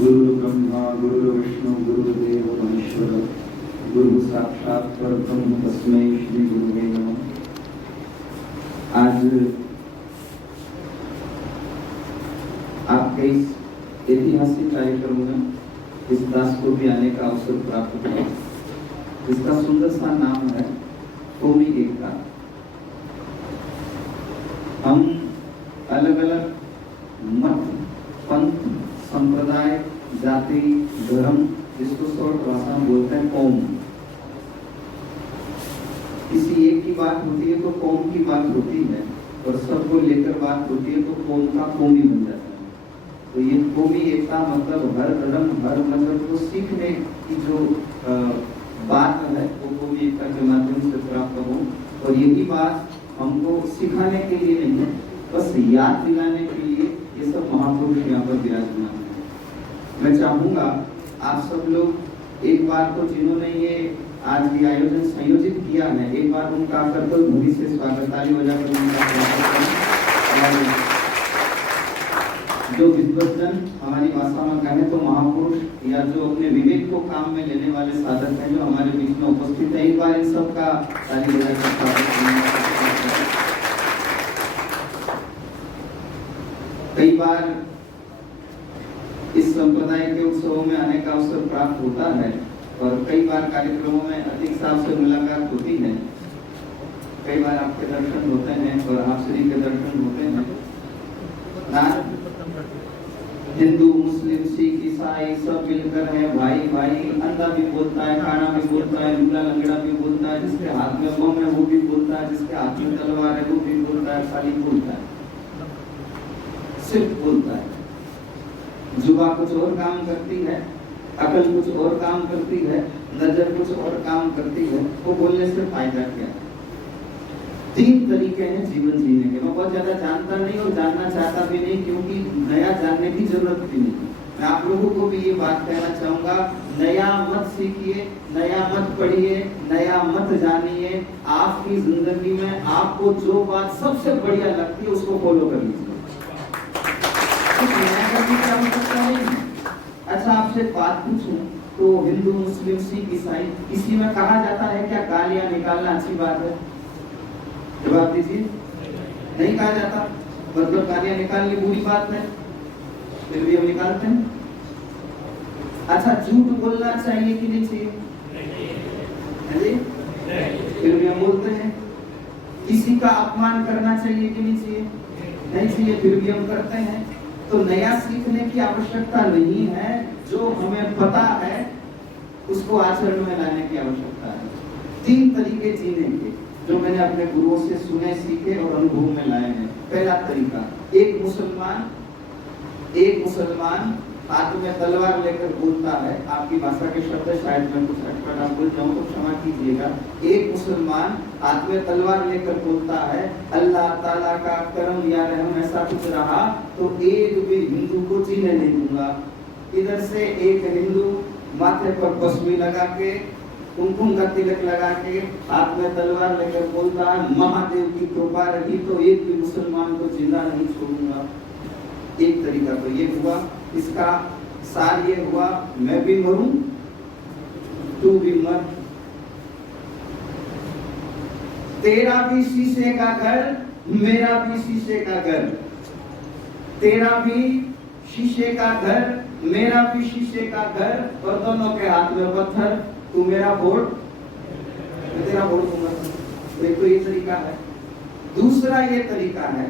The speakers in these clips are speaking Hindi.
गुरु ब्रह्मा गुरु विष्णु गुरुदेव महेश्वर गुरु साक्षात परब्रह्म तस्मै श्री गुरुवे नमः। आज आपके इस ऐतिहासिक कार्यक्रम में इस दास को भी आने का अवसर प्राप्त हुआ। इसका सुंदर सा नाम है कौमी एकता। हम अलग अलग मत, पंथ, संप्रदाय, जाति, धर्म, जिसको शॉर्ट भाषा में बोलते हैं कौम। किसी एक की बात होती है तो कौम की बात होती है, और सबको लेकर बात होती है तो कौम का कौमी बन जाता है। तो ये कौमी एकता मतलब हर धर्म, हर मजहब को सीखने की जो बात है वो कौमी एकता के माध्यम से प्राप्त हो। और यही बात हमको सिखाने के लिए नहीं है, बस याद दिलाने के लिए ये सब महापुरुष यहाँ पर विराजमान है। मैं चाहूंगा आप सब लोग एक बार तो जिन्होंने ये आज ये आयोजन संयोजित किया है, एक बार उनका कर्तव्य से स्वागत ताली बजाकर उनका स्वागत करें। जो विद्वजन हमारी भाषा में कहें तो महापुरुष या जो अपने विवेक को काम में लेने वाले साधक हैं जो हमारे बीच में उपस्थित है, एक बार इन सबका ताली बजाकर स्वागत करें। कई बार इस संप्रदाय के उत्सवों में आने का अवसर प्राप्त होता है और कई बार कार्यक्रमों में अधिक साहब से मुलाकात होती है। कई बार आपके दर्शन होते हैं और आप श्री के दर्शन होते हैं। हिंदू, मुस्लिम, सिख, ईसाई सब मिलकर है भाई भाई। अंधा भी बोलता है, काना भी बोलता है, लूला लंगड़ा भी बोलता है, जिसके हाथ में बम है वो भी बोलता है, जिसके हाथ में तलवार है वो भी बोलता है, खाली बोलता है, सिर्फ बोलता है। जुबा कुछ और काम करती है, अकल कुछ और काम करती है, नजर कुछ और काम करती है। वो बोलने से फायदा क्या? तीन तरीके हैं जीवन जीने के। मैं बहुत ज्यादा जानता नहीं और जानना चाहता भी नहीं, क्योंकि नया जानने की जरूरत भी नहीं। मैं आप लोगों को भी ये बात कहना चाहूंगा, नया मत सीखिए, नया मत पढ़िए, नया मत जानिए। आपकी जिंदगी में आपको जो बात सबसे बढ़िया लगती है उसको फॉलो कर लीजिए। अच्छा, आपसे बात पूछूं तो हिंदू, मुस्लिम, सिख, ईसाई, इसी में कहा जाता है क्या गालियां निकालना अच्छी बात है? जवाब दीजिए। नहीं कहा जाता। मतलब गालियां निकालनी बुरी बात है, फिर भी हम निकालते हैं। अच्छा, झूठ बोलना चाहिए कि नहीं चाहिए? नहीं। फिर भी हम बोलते हैं। किसी का अपमान करना चाहिए कि नहीं चाहिए? नहीं चाहिए, फिर भी हम करते हैं। तो नया सीखने की आवश्यकता नहीं है, जो हमें पता है उसको आचरण में लाने की आवश्यकता है। तीन तरीके जीने के जो मैंने अपने गुरुओं से सुने, सीखे और अनुभव में लाए हैं। पहला तरीका, एक मुसलमान हाथ में तलवार लेकर बोलता है। आपकी भाषा के शब्द शायद मैं कुछ अटपटा बोल जाऊं तो क्षमा कीजिएगा। एक मुसलमान हाथ में तलवार लेकर बोलता है, अल्लाह ताला का करम या रहम ऐसा कुछ रहा तो एक भी हिंदू को जीने नहीं दूंगा। इधर से एक हिंदू माथे पर बसमी लगा के, कुमकुम का तिलक लगा के, हाथ में तलवार लेकर बोलता है, महादेव की कृपा रही तो एक भी मुसलमान को जिंदा नहीं छोड़ूंगा। एक तरीका तो ये हुआ। इसका सार ये हुआ, मैं भी मरूं तू भी मर। तेरा भी शीशे का घर, मेरा भी शीशे का घर। तेरा भी शीशे का घर, मेरा भी शीशे का घर, और दोनों के हाथ में पत्थर। तू मेरा वोट, मैं तेरा वोट दूंगा। तो ये तरीका है। दूसरा ये तरीका है,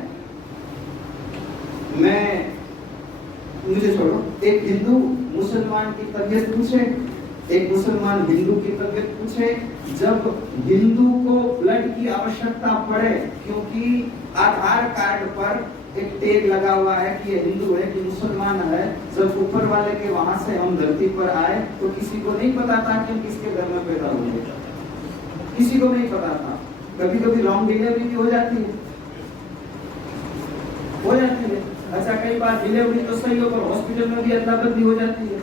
मुझे छोड़ो, एक हिंदू मुसलमान की तबीयत पूछे, एक मुसलमान हिंदू की तबीयत पूछे। जब हिंदू को ब्लड की आवश्यकता पड़े, क्योंकि आधार कार्ड पर एक टैग लगा हुआ है कि ये हिंदू है कि मुसलमान है। जब ऊपर वाले के वहां से हम धरती पर आए तो किसी को नहीं पता था कि हम किसके घर में पैदा हुए, किसी को नहीं पता था। कभी कभी लॉन्ग डिलीवरी भी हो जाती है। अच्छा, कई बार डिलीवरी तो सही हो पर हॉस्पिटल में भी अदला बदली हो जाती है।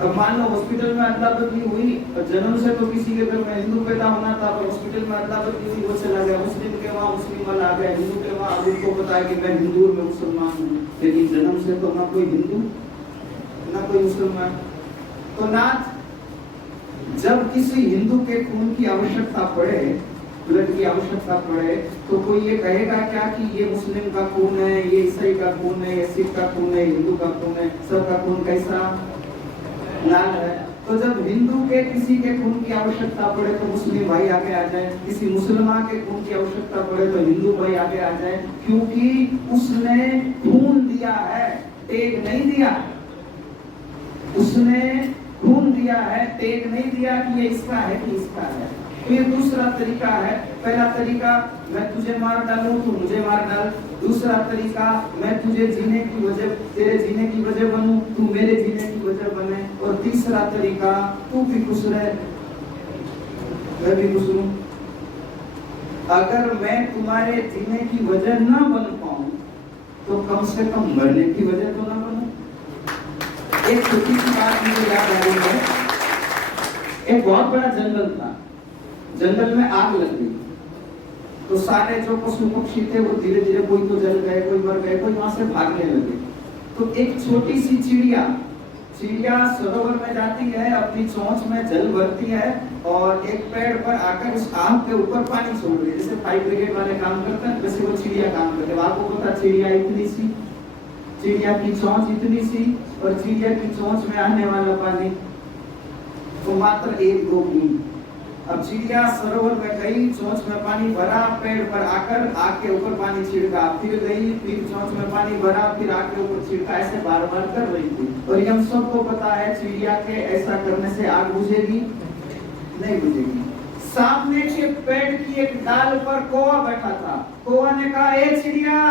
अब मान लो हॉस्पिटल में अदला बदली हुई और जन्म से तो किसी के घर में हिंदू पैदा होना था, पर हॉस्पिटल में अदला बदली हुई, वो चला गया मुस्लिम के वहाँ मुस्लिम वाला आ गया, हिंदू के वहाँ। अब उनको पता है कि मैं हिंदू और मैं मुसलमान हूँ, लेकिन जन्म से तो ना कोई हिंदू ना कोई मुसलमान। तो नाथ, जब किसी हिंदू के खून की आवश्यकता पड़े, ब्लड की आवश्यकता पड़े, तो कोई ये कहेगा क्या कि ये मुस्लिम का खून है, ये ईसाई का खून है, ये सिख का खून है, हिंदू का खून है, सबका खून कैसा लाल है। तो जब हिंदू के किसी के खून की आवश्यकता पड़े तो मुस्लिम भाई आगे आ जाए, किसी मुसलमान के खून की आवश्यकता पड़े तो हिंदू भाई आगे आ जाए, क्योंकि उसने खून दिया है, टेक नहीं दिया। उसने खून दिया है, टेक नहीं दिया कि ये इसका है कि इसका है। तो ये दूसरा तरीका है। पहला तरीका, मैं तुझे मार डालूं, तू मुझे मार डाल। दूसरा तरीका, मैं तुझे जीने की वजह, तेरे जीने की वजह बनूं, तू मेरे जीने की वजह बने। और तीसरा तरीका, तू भी खुश रहे, मैं भी खुश हूं। अगर मैं तुम्हारे जीने की वजह ना बन पाऊं तो कम से कम मरने की वजह तो ना बनूं। एक छोटी सी बात मुझे याद आ रही है। एक बहुत बड़ा जंगल था, जंगल में आग लग गई, तो सारे जो पशु पक्षी थे वो धीरे धीरे, कोई तो जल गए, कोई मर गए, कोई वहां से भागने लगे। तो एक छोटी सी चिड़िया सरोवर में जाती है, अपनी चोंच में जल भरती है और एक पेड़ पर आकर उस आग के ऊपर पानी छोड़ रही है। जैसे फायर ब्रिगेड वाले काम करते हैं, वैसे वो चिड़िया काम करते हैं। आपको पता, चिड़िया इतनी सी, चिड़िया की चोंच इतनी सी, और चिड़िया की चोंच में आने वाला पानी तो मात्र 1-2 बूंद। अब चिड़िया सरोवर में गई, चोंच में पानी भरा, पेड़ पर आकर आग के ऊपर पानी छिड़का, फिर गई, फिर चोंच में पानी भरा, फिर आग के ऊपर छिड़का, ऐसे बार बार कर रही थी। और हम सबको पता है चिड़िया के ऐसा करने से आग बुझेगी नहीं बुझेगी। सामने के पेड़ की एक डाल पर कौवा बैठा था। कौवा ने कहा, ए चिड़िया,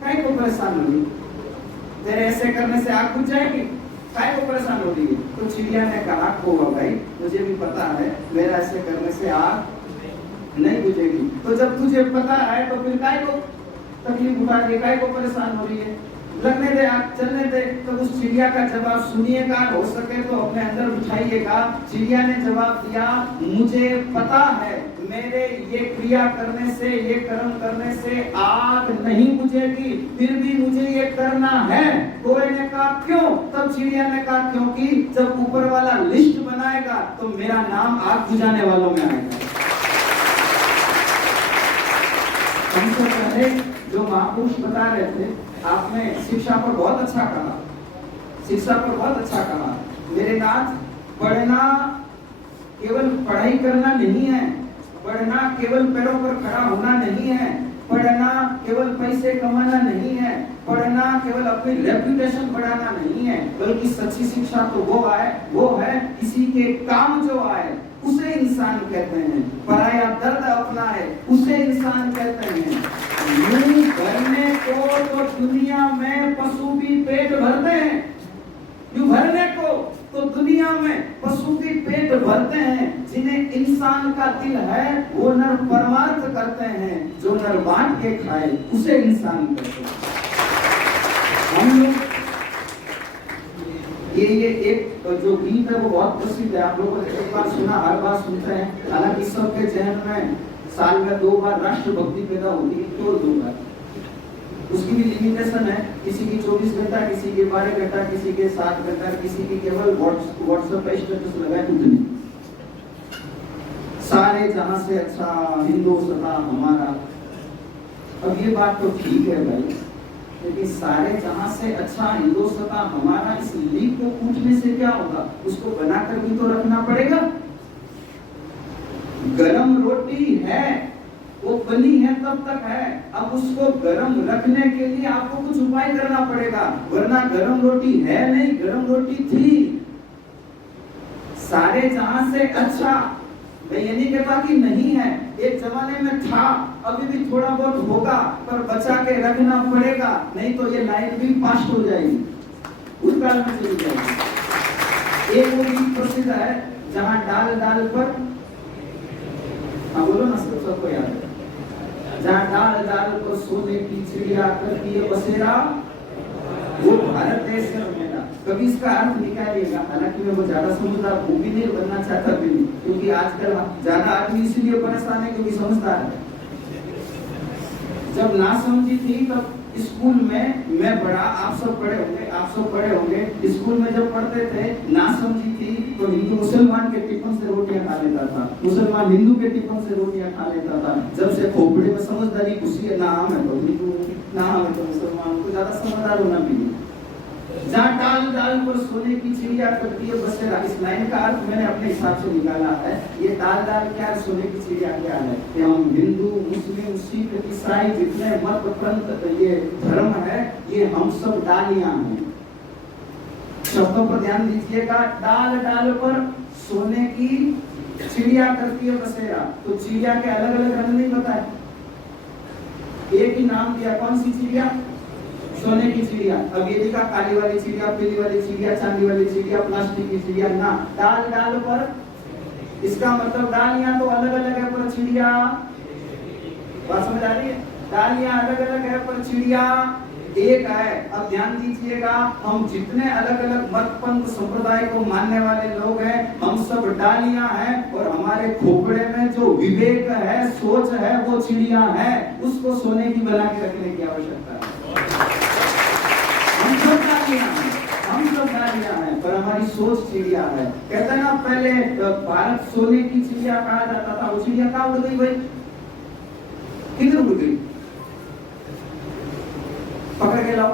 काहे को परेशान हो रही, तेरे ऐसे करने से आग बुझ जाएगी, काहे को परेशान हो रही है। तो चिड़िया ने कहा, कौवा भाई, मुझे भी पता है मेरा ऐसे करने से आग नहीं बुझेगी। तो जब तुझे पता है तो फिर काहे को तकलीफ उठा रही है, काहे को परेशान हो रही है, लगने दे, आग चलने दे। तो उस चिड़िया का जवाब सुनिएगा, हो सके तो अपने अंदर उठाइएगा। चिड़िया ने जवाब दिया, मुझे पता है मेरे ये क्रिया करने से, ये कर्म करने से आग नहीं बुझेगी, फिर भी मुझे ये करना है। कौवे ने कहा, क्यों? तब चिड़िया ने कहा, क्योंकि जब ऊपर वाला लिस्ट बनाएगा तो मेरा नाम आग बुझाने वालों में आएगा। हमसे पहले जो महापुरुष बता रहे थे, आपने शिक्षा पर बहुत अच्छा कहा, शिक्षा पर बहुत अच्छा कहा। मेरे नाथ, पढ़ना केवल पढ़ाई करना नहीं है, पढ़ना केवल पैरों पर खड़ा होना नहीं है, पढ़ना केवल पैसे कमाना नहीं है, पढ़ना केवल अपनी रेपुटेशन बढ़ाना नहीं है, बल्कि सच्ची शिक्षा तो वो है किसी के काम जो आए उसे इंसान कहते हैं। पराया दर्द अपना है उसे इंसान कहते हैं। यूं भरने को तो दुनिया में पशु भी पेट भरते हैं, यूं भरने को तो दुनिया में पशु भी पेट भरते हैं। जिन्हें इंसान का दिल है वो नर परमार्थ करते हैं, जो नर बांट के खाए उसे इंसान कहते हैं। हम लोग ये एक जो गीत है वो बहुत प्रसिद्ध है, आप लोगों ने एक बार सुना, हर बार सुनते हैं। हालांकि सबके जहन में साल में 2 बार राष्ट्रभक्ति पैदा होती है, तो 2 बार, उसकी भी लिमिटेशन है। किसी की 24 घंटा, किसी के 12 घंटा, किसी के 7 घंटा, किसी की केवल व्हाट्सएप पे स्टेटस लगाए उतनी। सारे जहां से अच्छा हिंदुस्तान हमारा। अब ये बात तो ठीक है भाई, लेकिन सारे जहां से अच्छा हिंदुस्तान हमारा, इस लीग को कूटने से क्या होगा? उसको बनाकर भी तो रखना पड़ेगा। गरम रोटी है, वो बनी है तब तक है, अब उसको गरम रखने के लिए आपको कुछ उपाय करना पड़ेगा, वरना गरम रोटी है नहीं, गरम रोटी थी। सारे जहां से अच्छा, मैं ये नहीं कहता कि नहीं है, एक जमाने में था, अभी भी थोड़ा बहुत होगा, पर बचा के रखना पड़ेगा, नहीं तो ये लाइट भी फास्ट हो जाएगी, उस काल में चली जाएगी। एक वो गीत प्रसिद्ध है, जहां डाल डाल पर, हाँ बोलो ना, सबको याद है, जहां डाल डाल पर सोने की चिड़िया करती है बसेरा, वो भारत देश है मेरा। कभी इसका अर्थ निकालिएगा। हालांकि मैं वो ज्यादा समझदार वो भी नहीं, बनना चाहता भी नहीं, क्योंकि आजकल ज्यादा आदमी इसलिए परेशान है क्योंकि समझदार है। जब ना समझी थी तब स्कूल में मैं बड़ा, आप सब पढ़े होंगे, स्कूल में जब पढ़ते थे ना समझी थी तो हिंदू मुसलमान के टिफिन से रोटियां खा लेता था, मुसलमान हिंदू के टिफिन से रोटियां खा लेता था। जब से खोपड़े में समझदारी घुसी है, ना हम है तो हिंदू, ना हम है तो मुसलमान, को ज्यादा समझदार होना भी नहीं। जहाँ डाल डाल पर सोने की चिड़िया करती है बसेरा, इस लाइन का अर्थ मैंने अपने हिसाब से निकाला है। ये डाल डाल क्या है, सोने की चिड़िया क्या है कि हम हिंदू, मुस्लिम, सिख, ईसाई जितने मत पंथ ये धर्म है, ये हम सब डालियां हैं। शब्दों पर ध्यान दीजिएगा, डाल डाल पर सोने की चिड़िया करती है बसेरा। तो चिड़िया के अलग अलग रंग नहीं बताए, एक ही नाम दिया, कौन सी चिड़िया, सोने की चिड़िया। अब ये देखा, काली वाली चिड़िया, पीली वाली चिड़िया, चांदी वाली चिड़िया, प्लास्टिक की चिड़िया, ना, डाल डाल पर, इसका मतलब डालियां तो अलग अलग है पर चिड़िया, बात समझ आ रही है, डालियां अलग अलग है पर चिड़िया एक है। अब ध्यान दीजिएगा, हम जितने अलग अलग मत पंथ संप्रदाय को मानने वाले लोग हैं, हम सब डालियां हैं और हमारे खोपड़े में जो विवेक है, सोच है, वो चिड़िया है। उसको सोने की बना के रखने की आवश्यकता है। हम सब डालियां हैं पर हमारी सोच चिड़िया है। कहते हैं ना, पहले भारत सोने की चिड़िया कहा जाता था, वो चिड़िया कहाँ उड़ गई भाई, किधर उड़ गई, पकड़ के लाओ।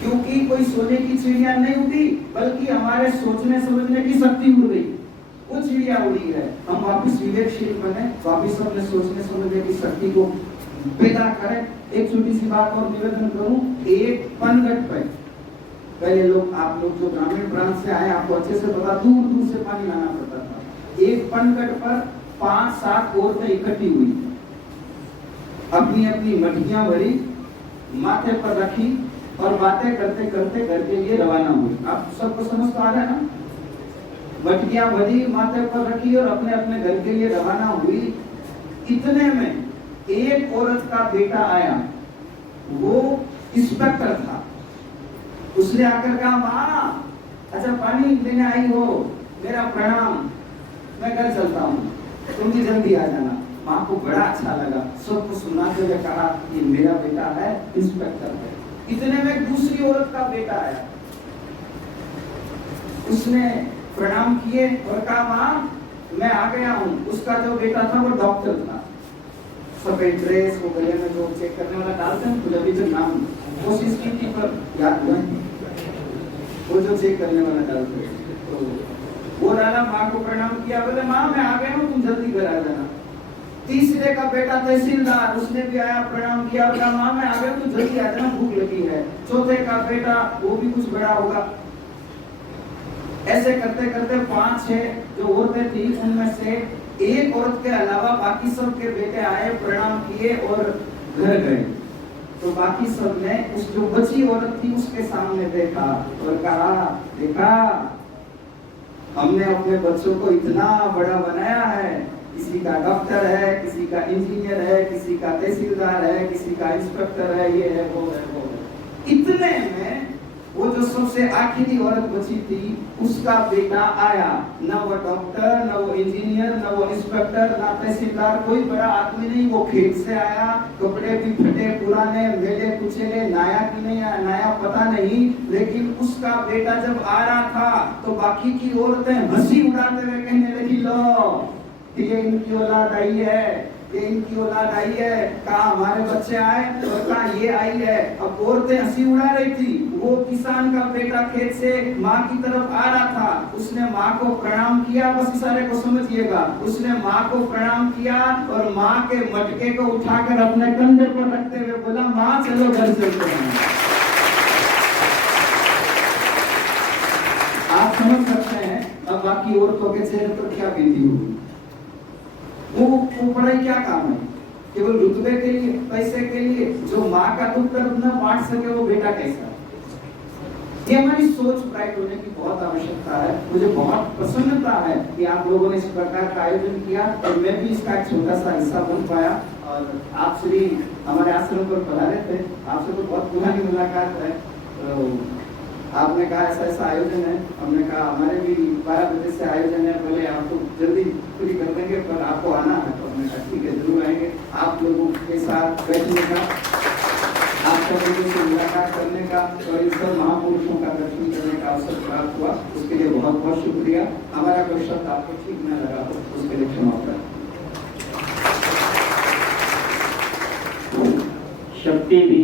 क्योंकि कोई सोने की चिड़िया नहीं उड़ी, बल्कि हमारे सोचने समझने की शक्ति उड़ गई, वो चिड़िया उड़ी है। हम वापिस विवेकशील बने, वापिस अपने सोचने समझने की शक्ति को पैदा करें। एक छोटी सी बात और निवेदन करूं, एक पनघट पे पहले लोग, आप लोग जो ग्रामीण प्रांत से आए, आपको अच्छे से पता, दूर दूर से पानी लाना पड़ता था। एक पनघट पर 5-7 औरतें इकट्ठी हुई, अपनी अपनी मटकियां भरी, माथे पर रखी और बातें करते करते घर के लिए रवाना हुई। आप सबको समझ तो आ रहा है ना, मटकियां भरी, माथे पर रखी और अपने अपने घर के लिए रवाना हुई। इतने में एक औरत का बेटा आया, वो इंस्पेक्टर था। उसने आकर कहा, माँ अच्छा पानी लेने आई हो, मेरा प्रणाम, मैं घर चलता हूँ, तुम भी जल्दी आ जाना। माँ को बड़ा अच्छा लगा, सबको सुनाते हुए कहा, ये मेरा बेटा है, इंस्पेक्टर है। इतने में दूसरी औरत का बेटा आया, उसने प्रणाम किए और कहा, माँ मैं आ गया हूँ। उसका जो बेटा था वो डॉक्टर था, सफेद ड्रेस, वो गले में जो चेक करने वाला डालते हैं, मुझे अभी तक नाम कोशिश की थी पर याद नहीं, वो जो चेक करने वाला डालते हैं, तो वो डाला, माँ को प्रणाम किया, बोले माँ मैं आ गया हूँ, तुम जल्दी घर आ जाना। तीसरे का बेटा तहसीलदार, उसने भी आया, प्रणाम किया, बोला माँ मैं आ गया हूँ, तुम जल्दी आ जाना, भूख लगी है। चौथे का बेटा, वो भी कुछ बड़ा होगा। ऐसे करते करते 5-6 जो औरतें थी, उनमें से एक औरत के अलावा बाकी सब के बेटे आए, प्रणाम किए और घर गए। तो बाकी सब ने उस जो बची औरत थी उसके सामने देखा और कहा, देखा हमने अपने बच्चों को इतना बड़ा बनाया है, किसी का डॉक्टर है, किसी का इंजीनियर है, किसी का तहसीलदार है, किसी का इंस्पेक्टर है, ये है वो है वो है। इतने में वो जो सबसे आखिरी औरत बची थी, उसका बेटा आया। ना वो डॉक्टर, ना वो इंजीनियर, ना वो इंस्पेक्टर, ना तहसीलदार, कोई बड़ा आदमी नहीं। वो खेत से आया, कपड़े भी फटे पुराने, मेले कुचले, नया की नहीं नया पता नहीं, लेकिन उसका बेटा जब आ रहा था तो बाकी की औरतें हंसी उड़ाते हुए कहने लगी, लो ये इनकी औलाद आई है, ये इनकी औलाद आई है, कहा हमारे बच्चे आए और कहा ये आई है। अब औरतें हंसी उड़ा रही थी। वो किसान का बेटा खेत से माँ की तरफ आ रहा था, उसने माँ को प्रणाम किया, बस इशारे को समझिएगा, उसने माँ को प्रणाम किया और माँ के मटके को उठाकर अपने कंधे पर रखते हुए बोला, माँ चलो घर चलते हैं। आप समझ सकते हैं अब बाकी औरतों के चेहरे पर क्या बीती होगी। वो पढ़ाई क्या काम है, केवल रुतबे के लिए, पैसे के लिए। जो माँ का दुख दर्द न बांट सके वो बेटा कैसा। ये हमारी सोच ब्राइट होने की बहुत आवश्यकता है। मुझे बहुत प्रसन्नता है कि आप लोगों ने इस प्रकार का आयोजन किया और मैं भी इसका एक छोटा सा हिस्सा बन पाया। और आप श्री हमारे आश्रम पर पधारे थे, आपसे तो बहुत पुरानी मुलाकात है। तो आपने कहा ऐसा ऐसा आयोजन है, हमने कहा हमारे भी 12 बजे से आयोजन है, बोले आप तो जल्दी पूरी कर देंगे पर आपको आना है। तो हमने कहा ठीक है जरूर आएंगे, आप लोगों के साथ बैठने का आप सब लोगों से मुलाकात करने का और इन सब महापुरुषों का दर्शन करने का अवसर प्राप्त हुआ, उसके लिए बहुत बहुत शुक्रिया। हमारा कोई शब्द आपको ठीक न लगा हो उसके लिए क्षमा प्रार्थना। शक्ति भी